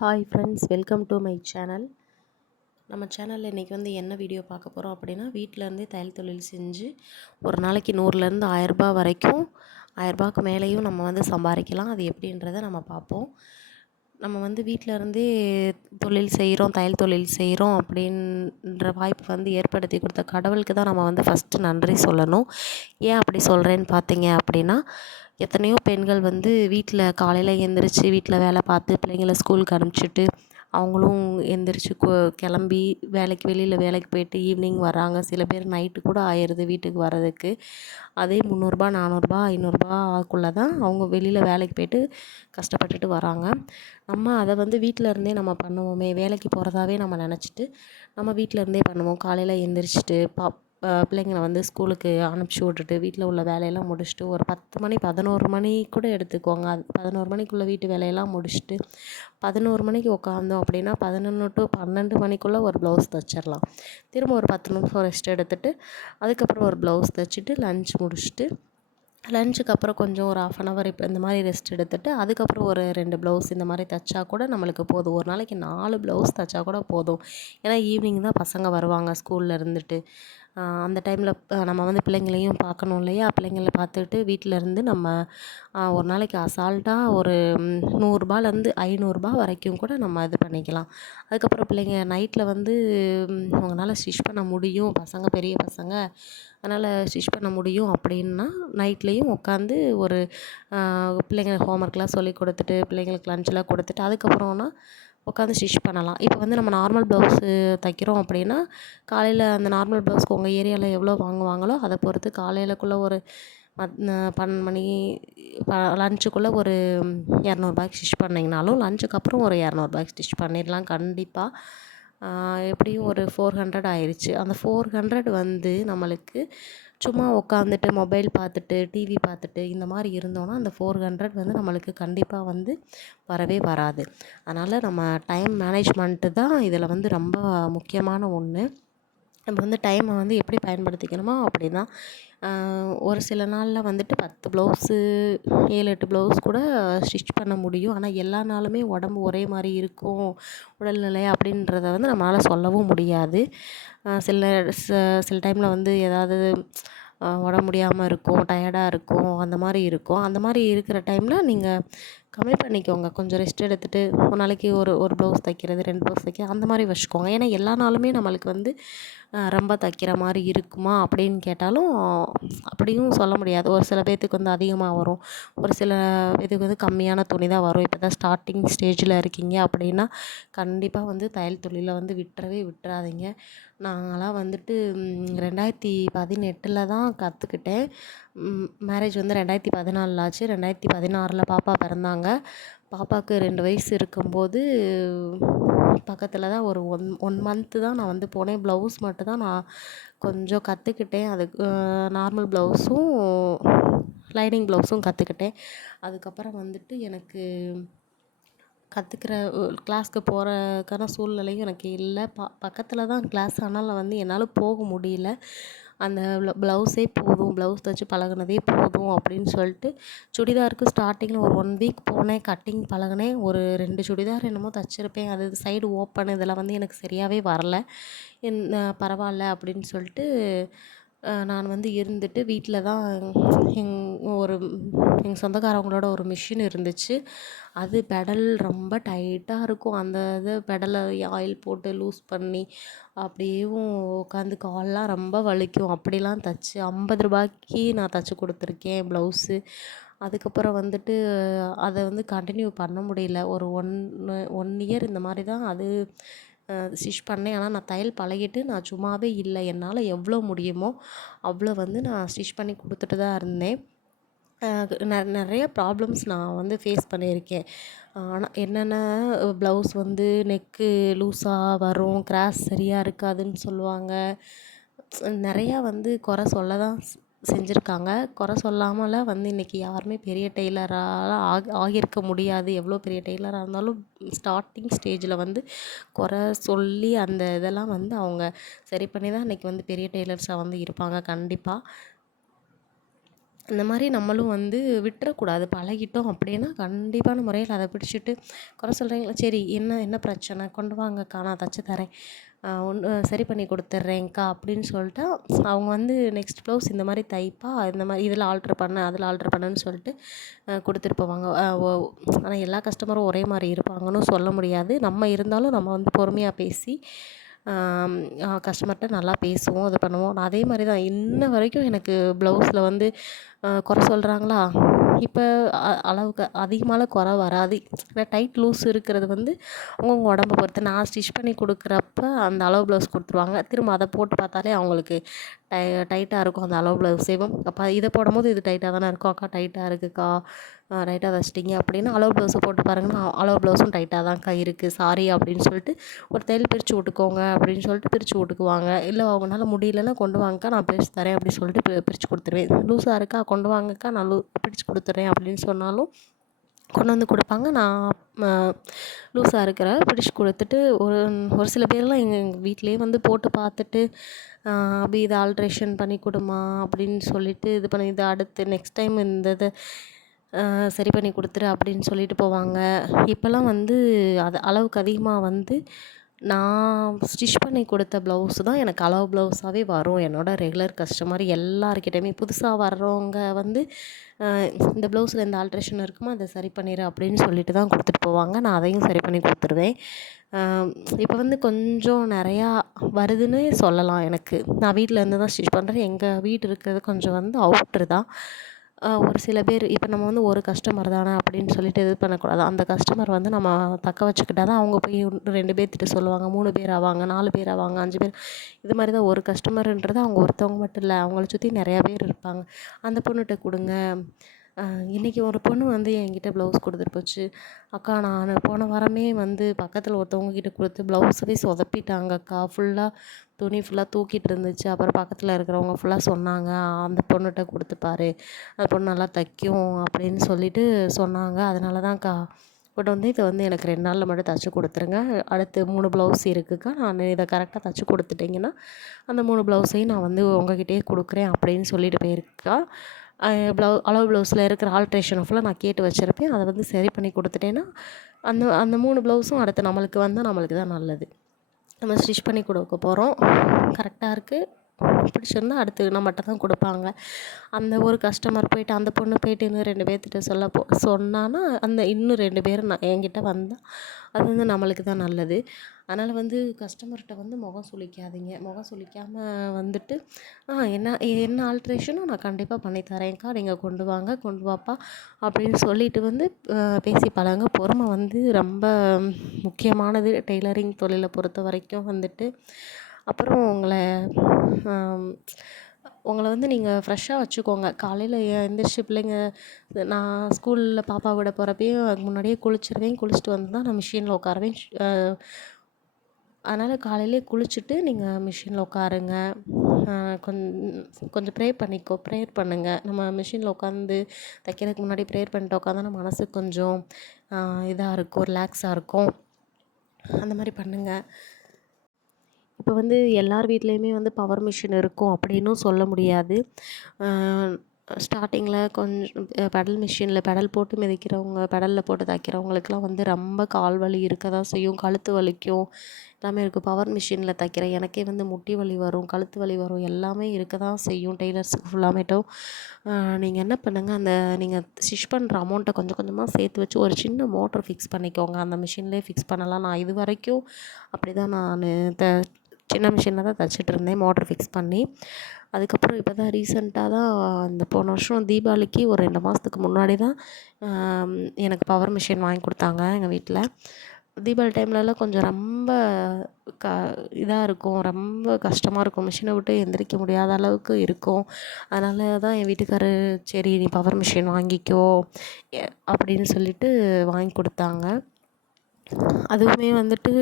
Hi friends, welcome to my channel. நம்ம சேனலில் இன்றைக்கி என்ன வீடியோ பார்க்க போகிறோம் அப்படின்னா, வீட்டிலேருந்தே தையல் தொழில் செஞ்சு ஒரு நாளைக்கு 100லேருந்து 1000 வரைக்கும் 1000க்கு மேலேயும் நம்ம சம்பாதிக்கலாம். அது எப்படின்றத நம்ம பார்ப்போம். நம்ம வீட்டிலேருந்தே தொழில் செய்கிறோம், தையல் தொழில் செய்கிறோம் அப்படின்ற வாய்ப்பு ஏற்படுத்தி கொடுத்த கடவுளுக்கு தான் நம்ம ஃபஸ்ட்டு நன்றி சொல்லணும். ஏன் அப்படி சொல்கிறேன்னு பார்த்தீங்க அப்படின்னா, எத்தனையோ பெண்கள் வீட்டில் காலையில் எழுந்திரிச்சு வீட்டில் வேலை பார்த்து பிள்ளைங்கள ஸ்கூலுக்கு அனுப்பிச்சிட்டு அவங்களும் எந்திரிச்சு கிளம்பி வெளியில் வேலைக்கு போயிட்டு ஈவினிங் வராங்க. சில பேர் நைட்டு கூட ஆயிடுது வீட்டுக்கு வர்றதுக்கு. அதே 300 400 500 தான் அவங்க வெளியில் வேலைக்கு போயிட்டு கஷ்டப்பட்டுட்டு வராங்க. நம்ம அதை வீட்டில் இருந்தே நம்ம பண்ணுவோமே, வேலைக்கு போகிறதாவே நம்ம நினச்சிட்டு நம்ம வீட்டில் இருந்தே பண்ணுவோம். காலையில் எந்திரிச்சிட்டு பிள்ளைங்களை ஸ்கூலுக்கு அனுப்பிச்சி விட்டுட்டு வீட்டில் உள்ள வேலையெல்லாம் முடிச்சுட்டு ஒரு 10 மணி 11 மணி கூட எடுத்துக்கோங்க. அது 11 மணிக்குள்ளே வீட்டு வேலையெல்லாம் முடிச்சுட்டு 11 மணிக்கு உட்காந்தோம் அப்படின்னா 11 டு 12 மணிக்குள்ளே ஒரு ப்ளவுஸ் தைச்சிடலாம். திரும்ப ஒரு 10 நிமிஷம் ரெஸ்ட் எடுத்துகிட்டு அதுக்கப்புறம் ஒரு ப்ளவுஸ் தைச்சிட்டு லன்ச் முடிச்சுட்டு லஞ்சுக்கு அப்புறம் கொஞ்சம் ஒரு 1/2 இப்போ இந்த மாதிரி ரெஸ்ட் எடுத்துகிட்டு அதுக்கப்புறம் ஒரு 2 ப்ளவுஸ் இந்த மாதிரி தைச்சா கூட நம்மளுக்கு போதும். ஒரு நாளைக்கு 4 ப்ளவுஸ் தைச்சா கூட போதும். ஏன்னா ஈவினிங் தான் பசங்க வருவாங்க ஸ்கூலில் இருந்துட்டு. அந்த டைமில் நம்ம பிள்ளைங்களையும் பார்க்கணும் இல்லையா? பிள்ளைங்கள பார்த்துக்கிட்டு வீட்டில் இருந்து நம்ம ஒரு நாளைக்கு அசால்ட்டாக ஒரு 100 500 வரைக்கும் கூட நம்ம இது பண்ணிக்கலாம். அதுக்கப்புறம் பிள்ளைங்க நைட்டில் அவங்களால ஸ்டிச் பண்ண முடியும், பசங்க பெரிய பசங்க, அதனால் ஸ்டிச் பண்ண முடியும் அப்படின்னா நைட்லேயும் உட்காந்து ஒரு பிள்ளைங்களுக்கு ஹோம்ஒர்க்லாம் சொல்லி கொடுத்துட்டு பிள்ளைங்களுக்கு லஞ்செலாம் கொடுத்துட்டு அதுக்கப்புறம்னா உட்காந்து ஸ்டிச் பண்ணலாம். இப்போ நம்ம நார்மல் ப்ளவுஸு தைக்கிறோம் அப்படின்னா காலையில் அந்த நார்மல் ப்ளவுஸ்க்கு உங்கள் ஏரியாவில் எவ்வளோ வாங்குவாங்களோ அதை பொறுத்து காலையிலக்குள்ளே ஒரு 12 மணி லஞ்சுக்குள்ளே ஒரு 200 ஸ்டிச் பண்ணிங்கனாலும் லஞ்சுக்கு அப்புறம் ஒரு 200 ஸ்டிச் பண்ணிடலாம் கண்டிப்பாக. எப்படியும் ஒரு 400 ஆயிடுச்சு. அந்த 400 நம்மளுக்கு சும்மா உட்காந்துட்டு மொபைல் பார்த்துட்டு டிவி பார்த்துட்டு இந்த மாதிரி இருந்தோன்னா அந்த 400 நம்மளுக்கு கண்டிப்பாக வரவே வராது. அதனால் நம்ம டைம் மேனேஜ்மெண்ட்டு தான் இதில் ரொம்ப முக்கியமான ஒன்று. நம்ம டைமை எப்படி பயன்படுத்திக்கணுமோ அப்படி தான். ஒரு சில நாளில் 10 ப்ளவுஸு 7 8 ப்ளவுஸ் கூட ஸ்டிச் பண்ண முடியும். ஆனால் எல்லா நாளுமே உடம்பு ஒரே மாதிரி இருக்கும் உடல்நிலை அப்படின்றத நம்மளால் சொல்லவும் முடியாது. சில சில டைமில் ஏதாவது உடம்பு முடியாமல் இருக்கும், டயர்டாக இருக்கும், அந்த மாதிரி இருக்கும். அந்த மாதிரி இருக்கிற டைமில் நீங்கள் கம்மி பண்ணிக்கோங்க. கொஞ்சம் ரெஸ்ட் எடுத்துகிட்டு ஒரு நாளைக்கு ஒரு ப்ளவுஸ் தைக்கிறது 2 ப்ளவுஸ் தைக்கிறது அந்த மாதிரி வச்சுக்கோங்க. ஏன்னா எல்லா நாளுமே நம்மளுக்கு ரொம்ப தைக்கிற மாதிரி இருக்குமா அப்படின்னு கேட்டாலும் அப்படியும் சொல்ல முடியாது. ஒரு சில பேர்த்துக்கு அதிகமாக வரும், ஒரு சில பேர்த்துக்கு கம்மியான துணி தான் வரும். இப்போ தான் ஸ்டார்டிங் ஸ்டேஜில் இருக்கீங்க அப்படின்னா கண்டிப்பாக தையல் தொழிலை விட்டுறவே விட்டுறாதீங்க. நாங்களாம் 2018 தான் கற்றுக்கிட்டேன். மேரேஜ் 2014 ஆச்சு. 2016 பாப்பா பிறந்தாங்க. பாப்பாவுக்கு 2 வயசு இருக்கும்போது பக்கத்தில் தான் ஒரு 1 மந்த்து தான் நான் போனேன். ப்ளவுஸ் மட்டும் தான் நான் கொஞ்சம் கற்றுக்கிட்டேன். அதுக்கு நார்மல் ப்ளவுஸும் லைனிங் ப்ளவுஸும் கற்றுக்கிட்டேன். அதுக்கப்புறம் எனக்கு கற்றுக்கிற கிளாஸ்க்கு போகிறதுக்கான சூழ்நிலையும் எனக்கு இல்லை. பக்கத்தில் தான் கிளாஸ், ஆனால் என்னால் போக முடியல. அந்த ப்ளவுஸே போதும், ப்ளவுஸ் தைச்சி பழகுனதே போதும் அப்படின்னு சொல்லிட்டு சுடிதாருக்கு ஸ்டார்டிங்கில் ஒரு 1 வீக் போனேன், கட்டிங் பழகினேன். ஒரு 2 சுடிதார் என்னமோ தைச்சிருப்பேன். அது சைடு ஓப்பன் இதெல்லாம் எனக்கு சரியாகவே வரல. பரவாயில்ல அப்படின்னு சொல்லிட்டு நான் இருந்துட்டு வீட்டில் தான் எங்கள் சொந்தக்காரவங்களோட ஒரு மிஷின் இருந்துச்சு. அது பெடல் ரொம்ப டைட்டாக இருக்கும். அந்த இது பெடலை ஆயில் போட்டு லூஸ் பண்ணி அப்படியேவும் உட்காந்து கால்லாம் ரொம்ப வலிக்கும். அப்படிலாம் தைச்சி 50 நான் தைச்சி கொடுத்துருக்கேன் ப்ளவுஸு. அதுக்கப்புறம் அதை கண்டினியூ பண்ண முடியல. ஒரு 1 இயர் இந்த மாதிரி தான் அது ஸ்டிச் பண்ணேன். ஆனால் நான் தையல் பழகிட்டு நான் சும்மாவே இல்லை. என்னால் எவ்வளோ முடியுமோ அவ்வளோ நான் ஸ்டிச் பண்ணி கொடுத்துட்டு தான் இருந்தேன். நிறைய ப்ராப்ளம்ஸ் நான் ஃபேஸ் பண்ணியிருக்கேன். ஆனால் என்னென்ன ப்ளவுஸ் நெக்கு லூஸாக வரும், கிராஸ் சரியாக இருக்காதுன்னு சொல்லுவாங்க. நிறையா குறை சொல்ல தான் செஞ்சுருக்காங்க. குறை சொல்லாமல் இன்றைக்கி யாருமே பெரிய டெய்லரால் ஆகியிருக்க முடியாது. எவ்வளோ பெரிய டெய்லராக இருந்தாலும் ஸ்டார்டிங் ஸ்டேஜில் குறை சொல்லி அந்த இதெல்லாம் அவங்க சரி பண்ணி தான் இன்றைக்கி பெரிய டெய்லர்ஸாக இருப்பாங்க கண்டிப்பாக. அந்த மாதிரி நம்மளும் வந்து விட்டுறக்கூடாது. பழகிட்டோம் அப்படின்னா கண்டிப்பான முறையில் அதை பிடிச்சிட்டு குறை சொல்கிறீங்களா, சரி என்ன என்ன பிரச்சனை, கொண்டு வாங்கக்கா நான் தச்சு தரேன், ஒன்று சரி பண்ணி கொடுத்துட்றேங்க்கா அப்படின்னு சொல்லிட்டு அவங்க வந்து நெக்ஸ்ட் ப்ளவுஸ் இந்த மாதிரி தைப்பா, இந்த மாதிரி இதில் ஆல்ட்ரு பண்ணு அதில் ஆல்ட்ரு பண்ணுன்னு சொல்லிட்டு கொடுத்துட்டு போவாங்க. ஆனால் எல்லா கஸ்டமரும் ஒரே மாதிரி இருப்பாங்கன்னு சொல்ல முடியாது. நம்ம இருந்தாலும் நம்ம வந்து பொறுமையாக பேசி கஸ்டமர்கிட்ட நல்லா பேசுவோம், இது பண்ணுவோம். நான் அதே மாதிரி தான் இன்ன வரைக்கும் எனக்கு ப்ளவுஸில் வந்து குறை சொல்கிறாங்களா, இப்போ அளவுக்கு அதிகமாகலாம் குறை வராது. ஏன்னா டைட் லூஸ் இருக்கிறது வந்து அவங்கவுங்க உடம்ப பொறுத்து. நான் ஸ்டிச் பண்ணி கொடுக்குறப்ப அந்த அளவு ப்ளவுஸ் கொடுத்துருவாங்க. திரும்ப அதை போட்டு பார்த்தாலே அவங்களுக்கு டைட்டாக இருக்கும் அந்த அளவு ப்ளவுஸேவும். அப்போ இதை போடும்போது இது டைட்டாக தானே இருக்கும், அக்கா டைட்டாக இருக்குதுக்கா, டைட்டாக தைச்சிட்டிங்க அப்படின்னு அளவு ப்ளவுஸை போட்டு பாருங்கன்னா அளவு ப்ளவுஸும் டைட்டாக தான்க்கா இருக்குது, சாரி அப்படின்னு சொல்லிட்டு ஒரு தையல் பிரித்து விட்டுக்கோங்க அப்படின்னு சொல்லிட்டு பிரித்து விட்டுக்குவாங்க. இல்லை அவங்களால முடியலன்னா கொண்டு வாங்கக்கா நான் பிரித்து தரேன் அப்படின்னு சொல்லிட்டு பிரித்து கொடுத்துருவேன். லூஸாக இருக்கா கொண்டு வாங்கக்கா நான் பிரித்து கொடுத்துட்றேன் அப்படின்னு சொன்னாலும் கொண்டு வந்து கொடுப்பாங்க. நான் லூஸாக இருக்கிற பிடிச்சி கொடுத்துட்டு ஒரு சில பேர்லாம் எங்கள் வீட்டிலேயே வந்து போட்டு பார்த்துட்டு அப்படி இதை ஆல்ட்ரேஷன் பண்ணி கொடுமா அப்படின்னு சொல்லிட்டு இது பண்ணி இதை அடுத்து நெக்ஸ்ட் டைம் இந்த இதை சரி பண்ணி கொடுத்துரு அப்படின்னு சொல்லிட்டு போவாங்க. இப்போல்லாம் வந்து அது அளவுக்கு அதிகமாக வந்து நான் ஸ்டிச் பண்ணி கொடுத்த ப்ளவுஸு தான் எனக்கு அளவு ப்ளவுஸாகவே வரும். என்னோடய ரெகுலர் கஸ்டமர் எல்லாருக்கிட்டையுமே புதுசாக வர்றவங்க வந்து இந்த ப்ளவுஸில் இந்த ஆல்ட்ரேஷன் இருக்குமா அதை சரி பண்ணிடு அப்படின்னு சொல்லிட்டு தான் கொடுத்துட்டு போவாங்க. நான் அதையும் சரி பண்ணி கொடுத்துருவேன். இப்போ வந்து கொஞ்சம் நிறையா வருதுன்னே சொல்லலாம் எனக்கு. நான் வீட்டில் இருந்து தான் ஸ்டிச் பண்ணுறேன். எங்கள் வீடு இருக்கிறது கொஞ்சம் வந்து அவுட்ரு தான். ஒரு சில பேர் இப்போ நம்ம வந்து ஒரு கஸ்டமர் தானே அப்படின்னு சொல்லிட்டு இது பண்ணக்கூடாது. அந்த கஸ்டமர் வந்து நம்ம தக்க வச்சுக்கிட்டா தான் அவங்க போய் 2 பேர்த்திட்ட சொல்லுவாங்க, 3 பேர் ஆவாங்க, 4 பேர் ஆவாங்க, 5 பேர். இது மாதிரி தான் ஒரு கஸ்டமருன்றது அவங்க ஒருத்தவங்க மட்டும் இல்லை, அவங்கள சுற்றி நிறையா பேர் இருப்பாங்க. அந்த பொண்ணுகிட்ட கொடுங்க. இன்றைக்கி ஒரு பொண்ணு வந்து என்கிட்ட ப்ளவுஸ் கொடுத்துட்டு போச்சு, அக்கா நான் போன வாரமே வந்து பக்கத்தில் ஒருத்தவங்கக்கிட்ட கொடுத்து ப்ளவுஸவே சொதப்பிட்டாங்கக்கா, ஃபுல்லாக துணி ஃபுல்லாக தூக்கிட்டு இருந்துச்சு. அப்புறம் பக்கத்தில் இருக்கிறவங்க ஃபுல்லாக சொன்னாங்க, அந்த பொண்ணுகிட்ட கொடுத்து பாரு, அந்த பொண்ணு நல்லா தைக்கும் அப்படின்னு சொல்லிட்டு சொன்னாங்க. அதனால தான்க்கா கொண்டு வந்து இதை வந்து எனக்கு 2 நாளில் மட்டும் தைச்சி கொடுத்துருங்க, அடுத்து 3 ப்ளவுஸ் இருக்குதுக்கா, நான் இதை கரெக்டாக தைச்சி கொடுத்துட்டிங்கன்னா அந்த 3 ப்ளவுஸையும் நான் வந்து உங்ககிட்டயே கொடுக்குறேன் அப்படின்னு சொல்லிட்டு போயிருக்கா. அளவு ப்ளவுஸில் இருக்கிற ஆல்ட்ரேஷனை ஃபுல்லாக நான் கேட்டு வச்சுருப்பேன். அதை வந்து சரி பண்ணி கொடுத்துட்டேன்னா அந்த அந்த 3 ப்ளவுஸும் அடுத்து நம்மளுக்கு வந்தால் நம்மளுக்கு தான் நல்லது. நம்ம ஸ்டிச் பண்ணி கொடுக்க போகிறோம், கரெக்டாக இருக்குது, பிடிச்சிருந்தா அடுத்து நம்மகிட்ட தான் கொடுப்பாங்க. அந்த ஒரு கஸ்டமர் போய்ட்டு அந்த பொண்ணு போய்ட்டு இன்னும் 2 பேர்த்திட்ட சொன்னான்னா அந்த இன்னும் 2 பேர் என்கிட்ட வந்தால் அது வந்து நம்மளுக்கு தான் நல்லது. அதனால் வந்து கஸ்டமர்கிட்ட வந்து முகம் சுளிக்காதீங்க. முகம் சுளிக்காமல் வந்துட்டு என்ன என்ன ஆல்ட்ரேஷனோ நான் கண்டிப்பாக பண்ணி தரேன்க்கா, நீங்கள் கொண்டு வாங்க, கொண்டு வாப்பா அப்படின்னு சொல்லிட்டு வந்து பேசி பழங்க. பொறுமை வந்து ரொம்ப முக்கியமானது டெய்லரிங் தொழிலை பொறுத்த வரைக்கும் வந்துட்டு. அப்புறம் உங்களை வந்து நீங்கள் ஃப்ரெஷ்ஷாக வச்சுக்கோங்க. காலையில் எந்திரிச்சு பிள்ளைங்க நான் ஸ்கூலில் பாப்பா விட போகிறப்பயும் அதுக்கு முன்னாடியே குளிச்சிடுவேன். குளிச்சுட்டு வந்து தான் நான் மிஷினில் உட்காருவேன். அதனால் காலையிலே குளிச்சுட்டு நீங்கள் மிஷினில் உட்காருங்க. கொஞ்சம் ப்ரேயர் பண்ணுங்கள். நம்ம மிஷினில் உட்காந்து தைக்கிறதுக்கு முன்னாடி ப்ரேயர் பண்ணிட்டு உட்காந்தா மனசுக்கு கொஞ்சம் இதாக இருக்கும், ரிலாக்ஸாக இருக்கும். அந்த மாதிரி பண்ணுங்கள். இப்போ வந்து எல்லார் வீட்லேயுமே வந்து பவர் மிஷின் இருக்கும் அப்படின்னும் சொல்ல முடியாது. ஸ்டார்டிங்கில் கொஞ்சம் பெடல் மிஷினில் பெடல் போட்டு மிதிக்கிறவங்க, பெடலில் போட்டு தைக்கிறவங்களுக்குலாம் வந்து ரொம்ப கால் வலி இருக்க தான் செய்யும், கழுத்து வலிக்கும், எல்லாமே இருக்கும். பவர் மிஷினில் தைக்கிற எனக்கே வந்து முட்டி வலி வரும், கழுத்து வலி வரும், எல்லாமே இருக்க தான் செய்யும் டெய்லர்ஸுக்கு ஃபுல்லாமேட்டும். நீங்கள் என்ன பண்ணுங்கள், அந்த நீங்கள் ஸ்டிச் பண்ணுற அமௌண்ட்டை கொஞ்சம் கொஞ்சமாக சேர்த்து வச்சு ஒரு சின்ன மோட்ரு ஃபிக்ஸ் பண்ணிக்கோங்க. அந்த மிஷின்லேயே ஃபிக்ஸ் பண்ணலாம். நான் இது வரைக்கும் அப்படி தான் நான் சின்ன மிஷினில் தான் தைச்சிட்டு இருந்தேன், மோட்ரு ஃபிக்ஸ் பண்ணி. அதுக்கப்புறம் இப்போ தான் ரீசெண்டாக தான் இந்த போன வருஷம் தீபாவளிக்கு ஒரு 2 மாதத்துக்கு முன்னாடி தான் எனக்கு பவர் மிஷின் வாங்கி கொடுத்தாங்க எங்கள் வீட்டில். தீபாவளி டைம்லலாம் கொஞ்சம் ரொம்ப இதாக இருக்கும், ரொம்ப கஷ்டமாக இருக்கும், மிஷினை விட்டு எந்திரிக்க முடியாத அளவுக்கு இருக்கும். அதனால தான் என் வீட்டுக்காரர் சரி நீ பவர் மிஷின் வாங்கிக்கோ அப்படின்னு சொல்லிட்டு வாங்கி கொடுத்தாங்க. அதுவுமே வந்துட்டு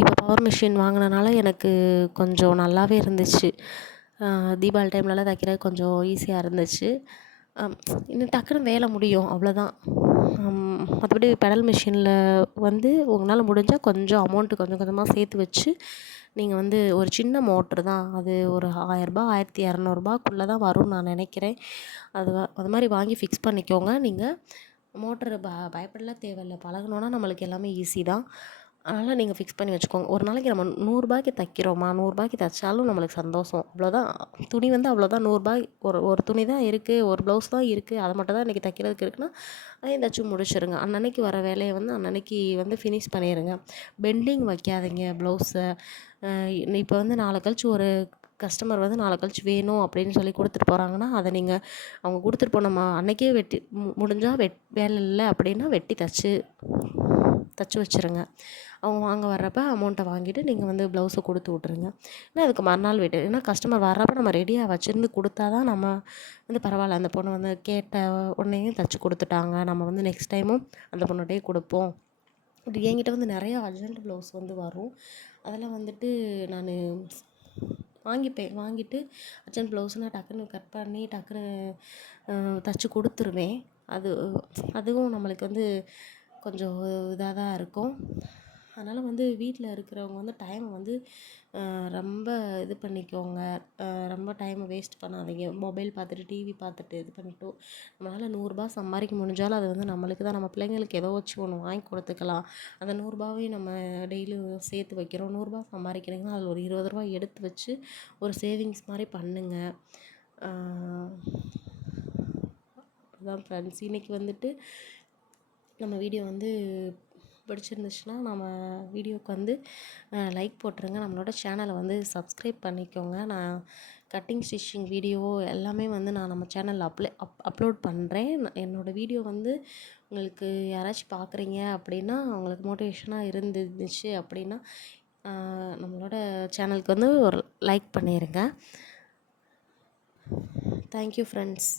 இப்போ பவர் மிஷின் வாங்கினனால எனக்கு கொஞ்சம் நல்லாவே இருந்துச்சு. தீபாவளி டைம்லலாம் தைக்கிறது கொஞ்சம் ஈஸியாக இருந்துச்சு. இன்னும் டக்குன்னு வேலை முடியும், அவ்வளோதான். மற்றபடி பெடல் மிஷினில் வந்து உங்களால் முடிஞ்சால் கொஞ்சம் அமௌண்ட்டு கொஞ்சம் கொஞ்சமாக சேர்த்து வச்சு நீங்கள் வந்து ஒரு சின்ன மோட்ரு தான், அது ஒரு ரூ. 1000 1200 தான் வரும்னு நான் நினைக்கிறேன். அது மாதிரி வாங்கி ஃபிக்ஸ் பண்ணிக்கோங்க. நீங்கள் மோட்ரு பயப்படலாம் தேவையில்லை, பழகணுன்னா நம்மளுக்கு எல்லாமே ஈஸி தான். அதனால் நீங்கள் ஃபிக்ஸ் பண்ணி வச்சுக்கோங்க. ஒரு நாளைக்கு நம்ம ரூ. 100 தைக்கிறோமா, ரூ. 100 தைச்சாலும் நம்மளுக்கு சந்தோஷம், அவ்வளோதான். துணி வந்து அவ்வளோதான், ரூ. 100 ஒரு துணி தான் இருக்குது, ஒரு ப்ளவுஸ் தான் இருக்குது, அதை மட்டும் தான் இன்றைக்கி தைக்கிறதுக்கு இருக்குன்னா அதையும் தைச்சி முடிச்சிருங்க. அன்னன்னைக்கு வர வேலையை வந்து அன்னன்னைக்கு வந்து ஃபினிஷ் பண்ணிடுங்க. பெண்டிங் வைக்காதீங்க ப்ளவுஸை. இப்போ வந்து நாளை கழிச்சு ஒரு கஸ்டமர் வந்து நாளை கழிச்சு வேணும் அப்படின்னு சொல்லி கொடுத்துட்டு போகிறாங்கன்னா, அதை நீங்கள் அவங்க கொடுத்துட்டு போனோமா அன்றைக்கே வெட்டி முடிஞ்சால் வேலை இல்லை அப்படின்னா வெட்டி தச்சு வச்சுருங்க. அவங்க வாங்க வர்றப்ப அமௌண்ட்டை வாங்கிட்டு நீங்கள் வந்து ப்ளவுஸை கொடுத்து விட்ருங்க. ஏன்னா அதுக்கு மறுநாள் ஏன்னா கஸ்டமர் வர்றப்ப நம்ம ரெடியாக வச்சுருந்து கொடுத்தா தான் நம்ம வந்து பரவாயில்ல, அந்த பொண்ணு வந்து கேட்ட உடனேயும் தச்சு கொடுத்துட்டாங்க, நம்ம வந்து நெக்ஸ்ட் டைமும் அந்த பொண்ணுகிட்டே கொடுப்போம். இப்படி என்கிட்ட வந்து நிறையா அர்ஜென்ட் ப்ளவுஸ் வந்து வரும். அதெல்லாம் வந்துட்டு நான் வாங்கிட்டு அர்ஜென்ட் ப்ளவுஸ்னால் டக்குன்னு கட் பண்ணி டக்குன்னு தச்சு கொடுத்துருவேன். அதுவும் நம்மளுக்கு வந்து கொஞ்சம் இதாக தான் இருக்கும். அதனால் வந்து வீட்டில் இருக்கிறவங்க வந்து டைமை வந்து ரொம்ப இது பண்ணிக்கோங்க. ரொம்ப டைமை வேஸ்ட் பண்ணாதீங்க. மொபைல் பார்த்துட்டு டிவி பார்த்துட்டு இது பண்ணிட்டு நம்மளால் ரூ. 100 சம்பாதிக்க முடிஞ்சாலும் அது வந்து நம்மளுக்கு தான். நம்ம பிள்ளைங்களுக்கு ஏதோ வச்சு ஒன்று வாங்கி கொடுத்துக்கலாம். அந்த ரூ. 100வையும் நம்ம டெய்லியும் சேர்த்து வைக்கிறோம். ரூ. 100 சம்பாதிக்கிறீங்கன்னா அதில் ஒரு ரூ. 20 எடுத்து வச்சு ஒரு சேவிங்ஸ் மாதிரி பண்ணுங்கள். அதுதான் ஃப்ரெண்ட்ஸ், இன்றைக்கி வந்துட்டு நம்ம வீடியோ வந்து பிடிச்சிருந்துச்சுன்னா நம்ம வீடியோவுக்கு வந்து லைக் போட்டுருங்க. நம்மளோட சேனலை வந்து சப்ஸ்கிரைப் பண்ணிக்கோங்க. நான் கட்டிங் ஸ்டிச்சிங் வீடியோ எல்லாமே வந்து நான் நம்ம சேனலில் அப்லோட் பண்ணுறேன். என்னோடய வீடியோ வந்து உங்களுக்கு யாராச்சும் பார்க்குறீங்க அப்படின்னா உங்களுக்கு மோட்டிவேஷனாக இருந்துச்சு அப்படின்னா நம்மளோட சேனலுக்கு வந்து ஒரு லைக் பண்ணிடுங்க. Thank you friends.